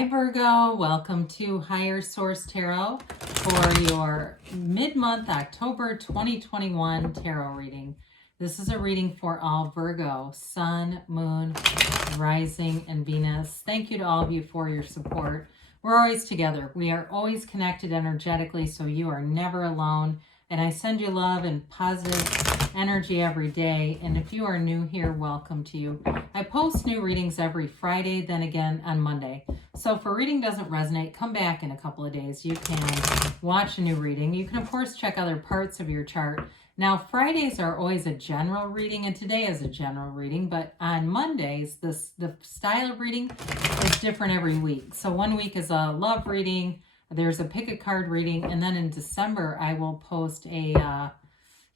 Hi Virgo, welcome to Higher Source Tarot for your mid-month October 2021 tarot reading. This is a reading for all Virgo, Sun, Moon, Rising, and Venus. Thank you to all of you for your support. We're always together. We are always connected energetically, so you are never alone. And I send you love and positive energy every day. And if you are new here, welcome to you. I post new readings every Friday, then again on Monday. So if a reading doesn't resonate, come back in a couple of days. You can watch a new reading. You can, of course, check other parts of your chart. Now, Fridays are always a general reading, and today is a general reading. But on Mondays, the style of reading is different every week. So one week is a love reading. There's a pick a card reading, and then in December, I will post a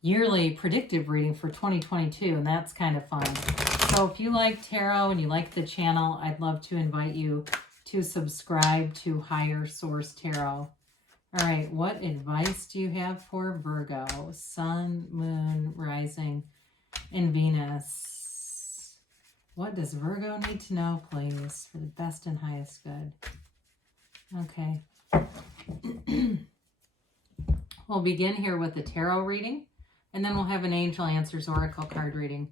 yearly predictive reading for 2022, and that's kind of fun. So if you like tarot and you like the channel, I'd love to invite you to subscribe to Higher Source Tarot. All right, what advice do you have for Virgo? Sun, Moon, Rising, and Venus. What does Virgo need to know, please, for the best and highest good? Okay. We'll begin here with the tarot reading, and then we'll have an Angel Answers Oracle card reading.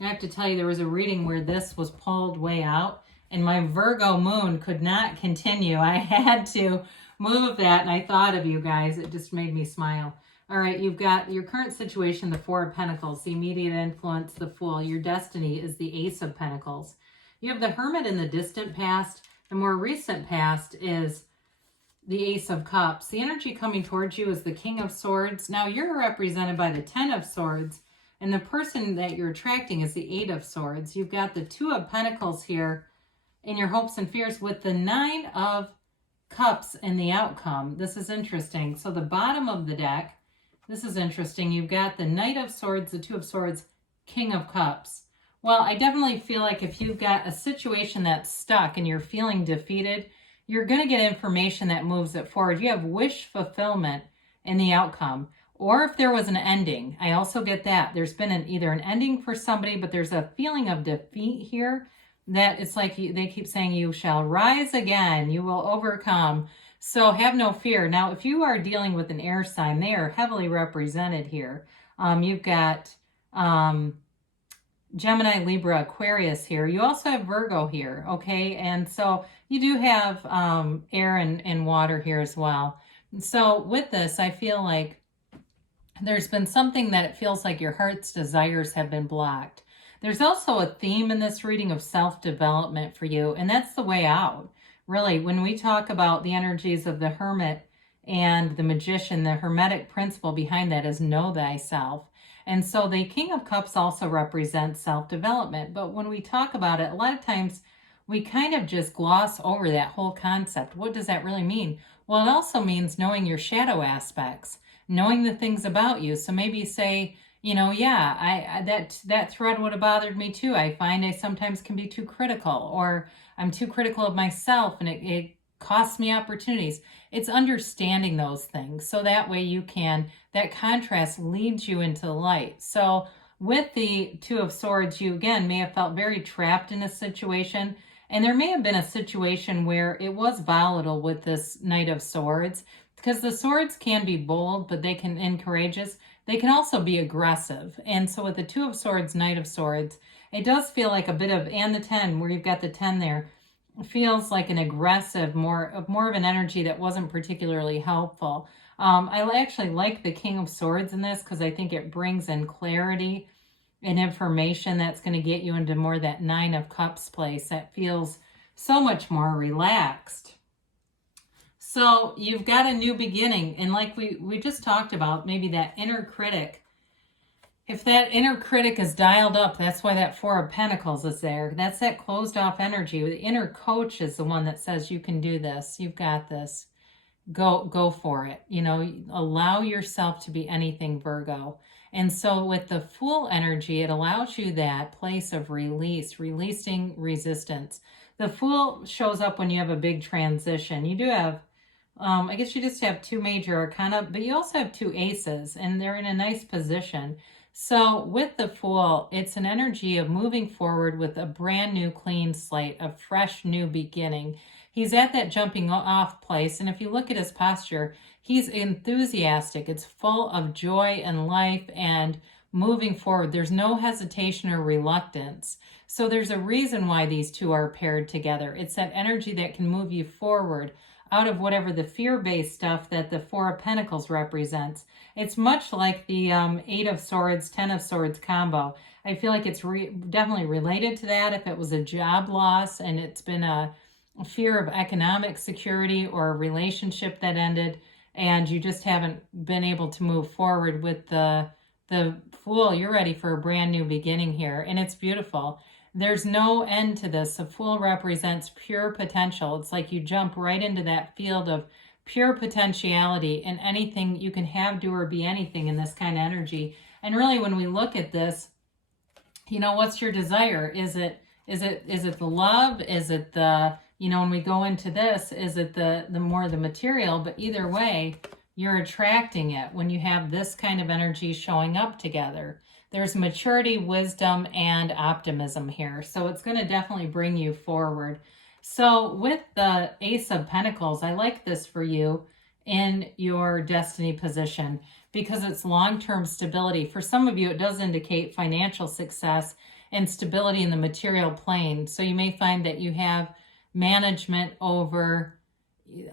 I have to tell you, there was a reading where this was pulled way out, and my Virgo moon could not continue. I had to move that, and I thought of you guys. It just made me smile. All right, you've got your current situation, the Four of Pentacles, the immediate influence, the Fool. Your destiny is the Ace of Pentacles. You have the Hermit in the distant past. The more recent past is the Ace of Cups. The energy coming towards you is the King of Swords. Now you're represented by the Ten of Swords, and the person that you're attracting is the Eight of Swords. You've got the Two of Pentacles here in your hopes and fears with the Nine of Cups in the outcome. This is interesting. So the bottom of the deck, this is interesting. You've got the Knight of Swords, the Two of Swords, King of Cups. Well, I definitely feel like if you've got a situation that's stuck and you're feeling defeated, you're going to get information that moves it forward. You have wish fulfillment in the outcome. Or if there was an ending, I also get that. There's been either an ending for somebody, but there's a feeling of defeat here that it's like they keep saying, you shall rise again, you will overcome. So have no fear. Now, if you are dealing with an air sign, they are heavily represented here. You've got Gemini, Libra, Aquarius here. You also have Virgo here, okay? And so you do have air and water here as well. So with this, I feel like there's been something that it feels like your heart's desires have been blocked. There's also a theme in this reading of self-development for you, and that's the way out. Really, when we talk about the energies of the Hermit and the Magician, the Hermetic principle behind that is know thyself. And so the King of Cups also represents self-development. But when we talk about it, a lot of times we kind of just gloss over that whole concept. What does that really mean? Well, it also means knowing your shadow aspects, knowing the things about you. So maybe say, you know, yeah, that thread would have bothered me too. I find I sometimes can be too critical, or I'm too critical of myself, and it costs me opportunities. It's understanding those things. So that way you can, that contrast leads you into the light. So with the Two of Swords, you again may have felt very trapped in a situation. And there may have been a situation where it was volatile with this Knight of Swords, because the swords can be bold, but they can, and courageous. They can also be aggressive. And so with the Two of Swords, Knight of Swords, it does feel like a bit of, and the 10, where you've got the 10 there, feels like an aggressive, more of an energy that wasn't particularly helpful. I actually like the King of Swords in this because I think it brings in clarity and information that's going to get you into more that Nine of Cups place that feels so much more relaxed. So you've got a new beginning, and like we just talked about, maybe that inner critic. If that inner critic is dialed up, that's why that Four of Pentacles is there. That's that closed off energy. The inner coach is the one that says, you can do this. You've got this. Go for it. You know, allow yourself to be anything, Virgo. And so with the Fool energy, it allows you that place of release, releasing resistance. The Fool shows up when you have a big transition. You do have, I guess you just have two major arcana, but you also have two aces, and they're in a nice position. So with the Fool, it's an energy of moving forward with a brand new clean slate, a fresh new beginning. He's at that jumping off place. And if you look at his posture, he's enthusiastic. It's full of joy and life and moving forward. There's no hesitation or reluctance. So there's a reason why these two are paired together. It's that energy that can move you forward out of whatever the fear-based stuff that the Four of Pentacles represents. It's much like the Eight of Swords, Ten of Swords combo. I feel like it's definitely related to that. If it was a job loss and it's been a fear of economic security or a relationship that ended and you just haven't been able to move forward with the Fool, you're ready for a brand new beginning here, and it's beautiful. There's no end to this. The Fool represents pure potential. It's like you jump right into that field of pure potentiality, and anything you can have, do, or be anything in this kind of energy. And really, when we look at this, you know, what's your desire? Is it the love? Is it the, you know, when we go into this, is it the more the material? But either way, you're attracting it when you have this kind of energy showing up together. There's maturity, wisdom, and optimism here. So it's going to definitely bring you forward. So with the Ace of Pentacles, I like this for you in your destiny position because it's long-term stability. For some of you, it does indicate financial success and stability in the material plane. So you may find that you have management over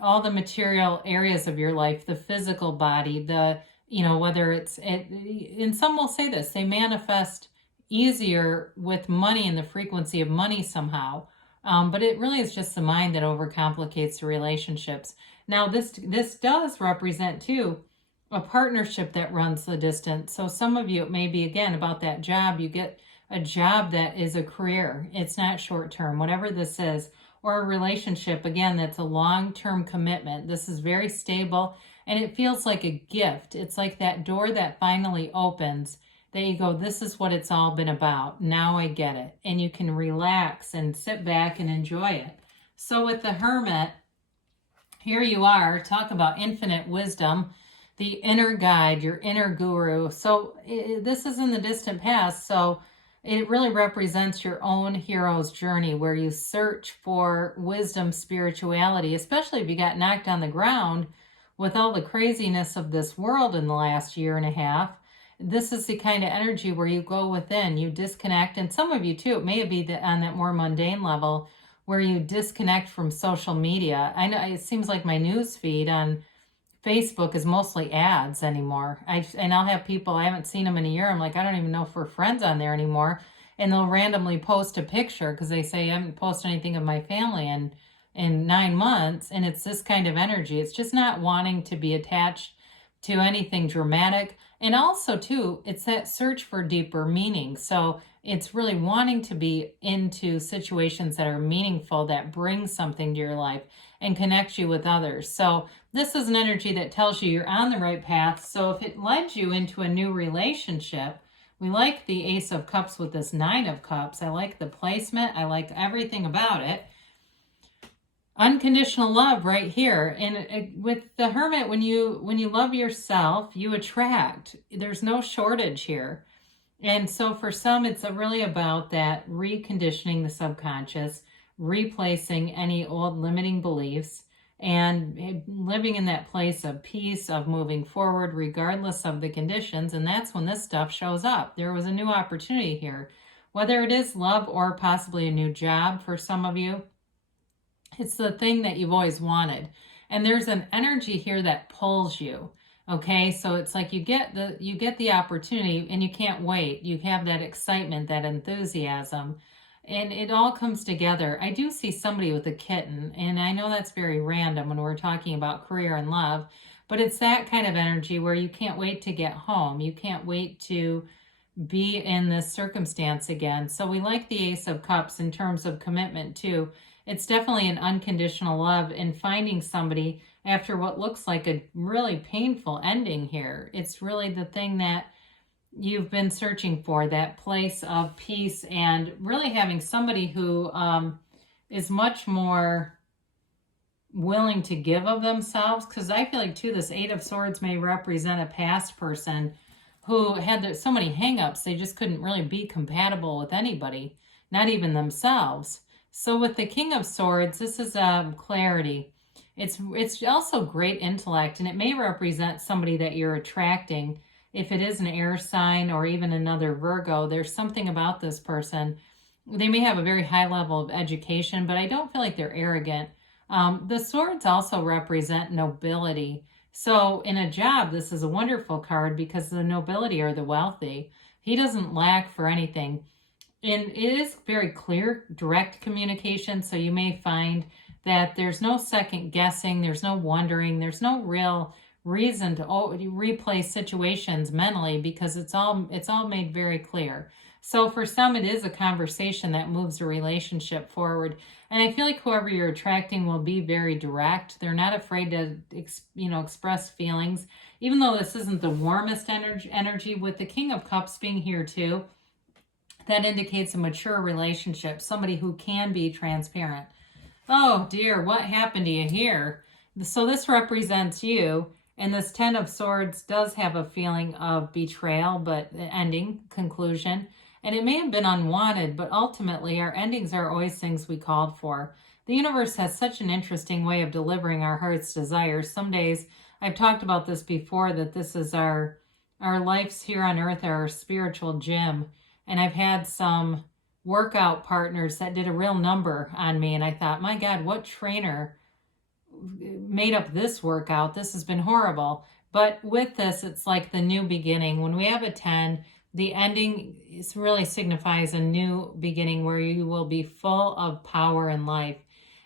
all the material areas of your life, the physical body, the, you know, whether it's, and some will say this, they manifest easier with money and the frequency of money somehow. But it really is just the mind that overcomplicates the relationships. Now, this does represent, too, a partnership that runs the distance. So some of you, it may be, again, about that job. You get a job that is a career. It's not short-term, whatever this is. Or a relationship, again, that's a long-term commitment. This is very stable, and it feels like a gift. It's like that door that finally opens, that you go, this is what it's all been about. Now I get it. And you can relax and sit back and enjoy it. So with the Hermit, here you are. Talk about infinite wisdom, the inner guide, your inner guru. So this is in the distant past, so it really represents your own hero's journey where you search for wisdom, spirituality, especially if you got knocked on the ground with all the craziness of this world in the last year and a half. This is the kind of energy where you go within, you disconnect, and some of you too, it may be on that more mundane level where you disconnect from social media. I know it seems like my news feed on Facebook is mostly ads anymore. And I'll have people, I haven't seen them in a year. I'm like, I don't even know if we're friends on there anymore. And they'll randomly post a picture because they say, I haven't posted anything of my family in 9 months. And it's this kind of energy. It's just not wanting to be attached to anything dramatic. And also, too, it's that search for deeper meaning. So it's really wanting to be into situations that are meaningful, that bring something to your life and connect you with others. So this is an energy that tells you you're on the right path. So if it led you into a new relationship, we like the Ace of Cups with this Nine of Cups. I like the placement. I like everything about it. Unconditional love right here. And with the Hermit, when you love yourself, you attract. There's no shortage here. And so for some, it's really about that reconditioning the subconscious, replacing any old limiting beliefs, and living in that place of peace, of moving forward regardless of the conditions. And that's when this stuff shows up. There was a new opportunity here, whether it is love or possibly a new job for some of you. It's the thing that you've always wanted. And there's an energy here that pulls you. Okay, so it's like you get the opportunity and you can't wait. You have that excitement, that enthusiasm, and it all comes together. I do see somebody with a kitten, and I know that's very random when we're talking about career and love, but it's that kind of energy where you can't wait to get home. You can't wait to be in this circumstance again. So we like the Ace of Cups in terms of commitment too. It's definitely an unconditional love and finding somebody after what looks like a really painful ending here. It's really the thing that you've been searching for, that place of peace, and really having somebody who is much more willing to give of themselves. Because I feel like too, this Eight of Swords may represent a past person who had so many hangups, they just couldn't really be compatible with anybody, not even themselves. So with the King of Swords, this is clarity. It's also great intellect, and it may represent somebody that you're attracting. If it is an air sign or even another Virgo, there's something about this person. They may have a very high level of education, but I don't feel like they're arrogant. The swords also represent nobility. So in a job, this is a wonderful card because the nobility are the wealthy. He doesn't lack for anything. And it is very clear, direct communication. So you may find that there's no second guessing, there's no wondering, there's no real reason to replay situations mentally because it's all made very clear. So for some, it is a conversation that moves a relationship forward. And I feel like whoever you're attracting will be very direct. They're not afraid to, express feelings, even though this isn't the warmest energy with the King of Cups being here too. That indicates a mature relationship, somebody who can be transparent. Oh dear, what happened to you here? So this represents you, and this Ten of Swords does have a feeling of betrayal, but ending, conclusion. And it may have been unwanted, but ultimately our endings are always things we called for. The universe has such an interesting way of delivering our heart's desires. Some days, I've talked about this before, that this is our lives here on earth, our spiritual gym. And I've had some workout partners that did a real number on me. And I thought, my God, what trainer made up this workout? This has been horrible. But with this, it's like the new beginning. When we have a 10, the ending really signifies a new beginning where you will be full of power and life.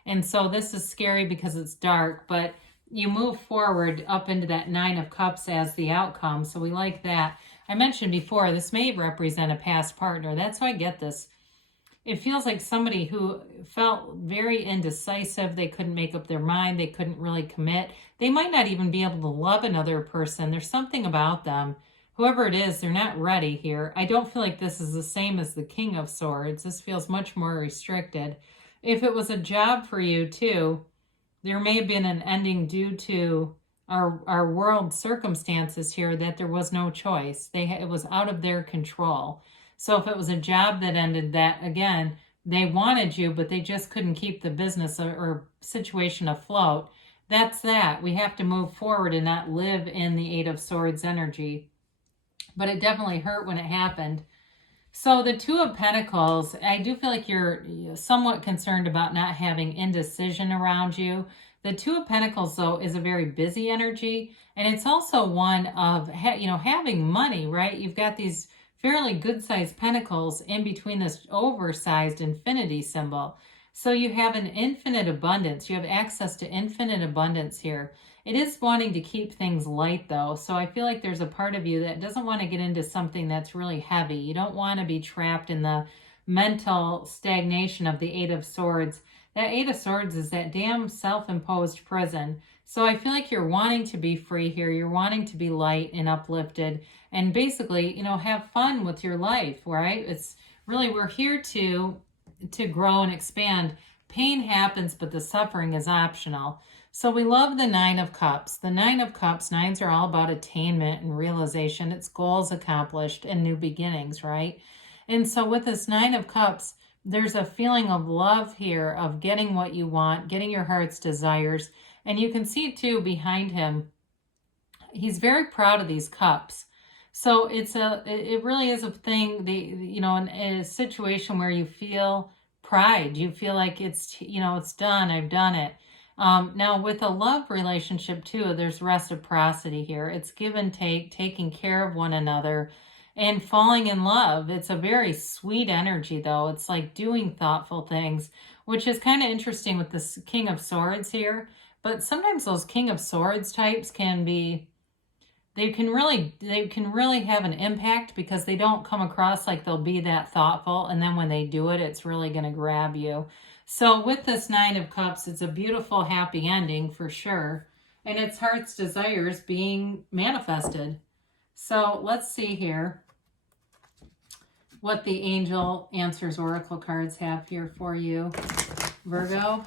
And so this is scary because it's dark, but you move forward up into that Nine of Cups as the outcome. So we like that. I mentioned before, this may represent a past partner. That's how I get this. It feels like somebody who felt very indecisive. They couldn't make up their mind. They couldn't really commit. They might not even be able to love another person. There's something about them. Whoever it is, they're not ready here. I don't feel like this is the same as the King of Swords. This feels much more restricted. If it was a job for you too, there may have been an ending due to our world circumstances here that there was no choice. It was out of their control. So if it was a job that ended, that again, they wanted you, but they just couldn't keep the business or situation afloat. That's that. We have to move forward and not live in the Eight of Swords energy. But it definitely hurt when it happened. So the Two of Pentacles, I do feel like you're somewhat concerned about not having indecision around you. The Two of Pentacles, though, is a very busy energy. And it's also one of, having money, right? You've got these fairly good-sized pentacles in between this oversized infinity symbol. So you have an infinite abundance. You have access to infinite abundance here. It is wanting to keep things light, though. So I feel like there's a part of you that doesn't want to get into something that's really heavy. You don't want to be trapped in the mental stagnation of the Eight of Swords. That Eight of Swords is that damn self-imposed prison. So I feel like you're wanting to be free here. You're wanting to be light and uplifted and basically, have fun with your life, right? It's really, we're here to grow and expand. Pain happens, but the suffering is optional. So we love the Nine of Cups. The Nine of Cups, nines are all about attainment and realization. It's goals accomplished and new beginnings, right? And so with this Nine of Cups, there's a feeling of love here, of getting what you want, getting your heart's desires. And you can see too behind him, he's very proud of these cups. So it really is a thing, in a situation where you feel pride. You feel like it's done, I've done it. Now with a love relationship too, there's reciprocity here. It's give and take, taking care of one another and falling in love. It's a very sweet energy though. It's like doing thoughtful things, which is kind of interesting with this King of Swords here. But sometimes those King of Swords types they can really have an impact because they don't come across like they'll be that thoughtful. And then when they do it, it's really going to grab you. So with this Nine of Cups, it's a beautiful, happy ending for sure. And it's heart's desires being manifested. So let's see here what the Angel Answers Oracle cards have here for you, Virgo.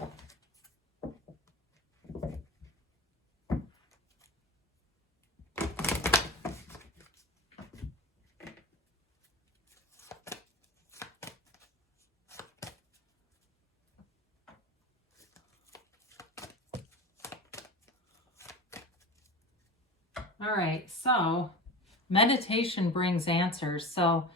All right, so meditation brings answers. So,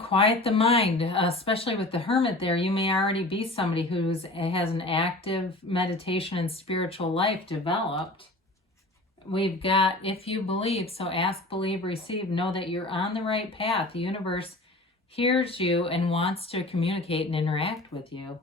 quiet the mind, especially with the hermit there. You may already be somebody who has an active meditation and spiritual life developed. We've got, if you believe, so ask, believe, receive. Know that you're on the right path. The universe hears you and wants to communicate and interact with you.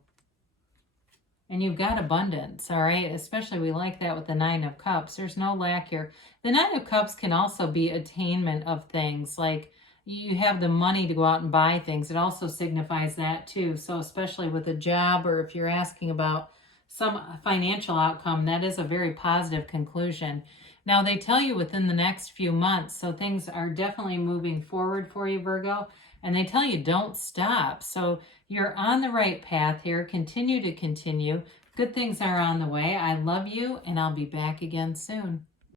And you've got abundance, all right? Especially we like that with the Nine of Cups. There's no lack here. The Nine of Cups can also be attainment of things. Like you have the money to go out and buy things. It also signifies that too. So especially with a job, or if you're asking about some financial outcome, that is a very positive conclusion. Now, they tell you within the next few months, so things are definitely moving forward for you, Virgo, and they tell you don't stop. So you're on the right path here. Continue to continue. Good things are on the way. I love you, and I'll be back again soon.